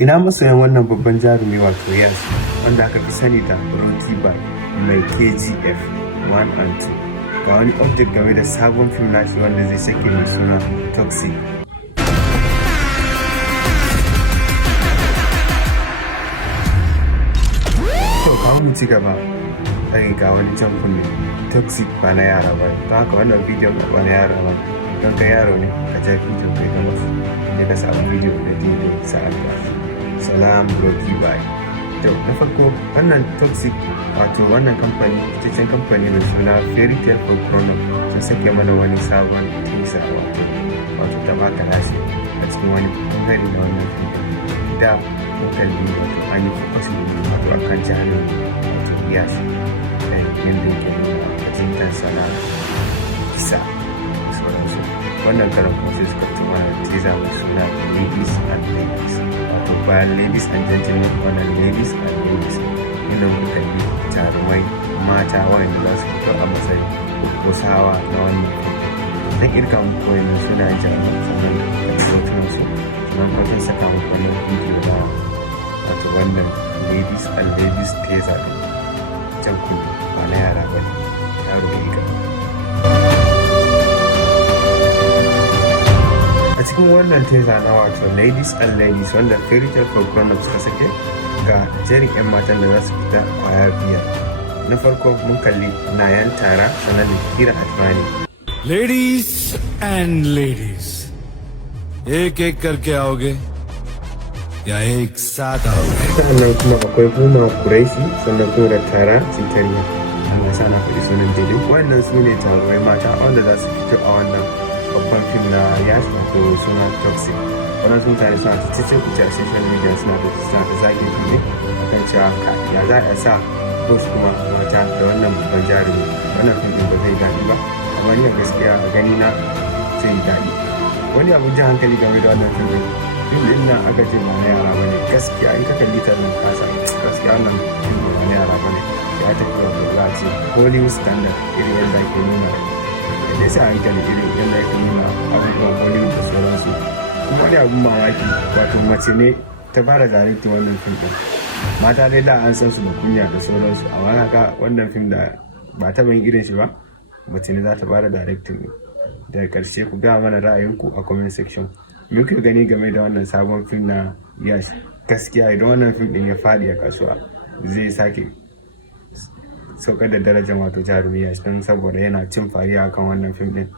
Ina masoyan wannan babban jarumi wato Yas wanda aka fi sani da Rocky by mai KGF 1 and 2 ga wani update game da sabon fim nashi wanda zai sake mai suna Toxic. To kawo mu ci gaba ɗage ga wani jan kunne Toxic ba na yara ba, ta haka wannan bidiyon ba na yara ba, don ka yaro ne ka ja bidiyon kai ga masu ne ka samu bidiyo da daidai sa'ad ba. Salam Rocky Bye. To na farko wannan Toxic wato wannan kamfani fitaccen kamfani mai suna Fairy Tale for Grown Up sun sake mana wani sabon teaser wato ta baka lashe a cikin wani bangare na wannan fim da mutane wato an yi fokusin wato akan jarin wato Yash da yadda yake nuna bajintar sana'a kisa da sauransu. Wannan karan kuma sai suka tuma teaser mai suna Ladies and Ladies. Bayan ladies and gentlemen wannan ladies and ladies inda muka kalli jarumai mata wanda za su fito a matsayin kusawa na wannan zan irka muku wani suna jarumai sannan da hotunansu sannan hoton saka muku wannan bidiyo na wato wannan ladies and ladies teza ne can kudu ba na yara ba ne yaro da ika. A cikin wannan teza na wato ladies and ladies wanda Fairy Tale for Grown Up suka sake ga jerin 'yan matan da za su fita kwaya biyar. Na farko mun kalli Nayan Tara sannan da Kira Advani. Ladies and ladies, एक एक करके आओगे या एक साथ आओगे? Sannan kuma akwai Huma Kureshi sannan kuma da Tara Cintariya. Allah sa na faɗi sunan daidai. Wannan su ne jarumai mata wanda za su fito a wannan babban fim na Yash wato suna Toxic. Wannan sun tare suna cikin kuce a social media suna da zagi ne akan cewa ya za a sa post kuma mata da wannan babban jarumi wannan fim din ba zai daɗi ba, amma ni gaskiya a gani na zai daɗi. Wani abu jin hankali game da wannan fim din nan aka ce ba na yara bane, gaskiya in ka kalli ta nan kasa gaskiya wannan fim ba na yara bane, ya tafi wa za a ce Hollywood standard irin yadda ake nuna da yasa hankali irin yadda ake nuna abubuwan Hollywood da sauransu. Kuma wani abun mamaki wato mace ne ta fara directi wannan fim din. Mata dai da an san su da kunya da sauransu, amma haka wannan fim da ba ta ban irin shi ba, mace ne za ta fara directing ne. Daga karshe ku ga mana ra'ayinku a comment section. Me kuke gani game da wannan sabon fim na Yash? Gaskiya idan wannan fim din ya faɗi a kasuwa zai sake saukar da darajar wato jarumi Yash don saboda yana cin fariya kan wannan fim din.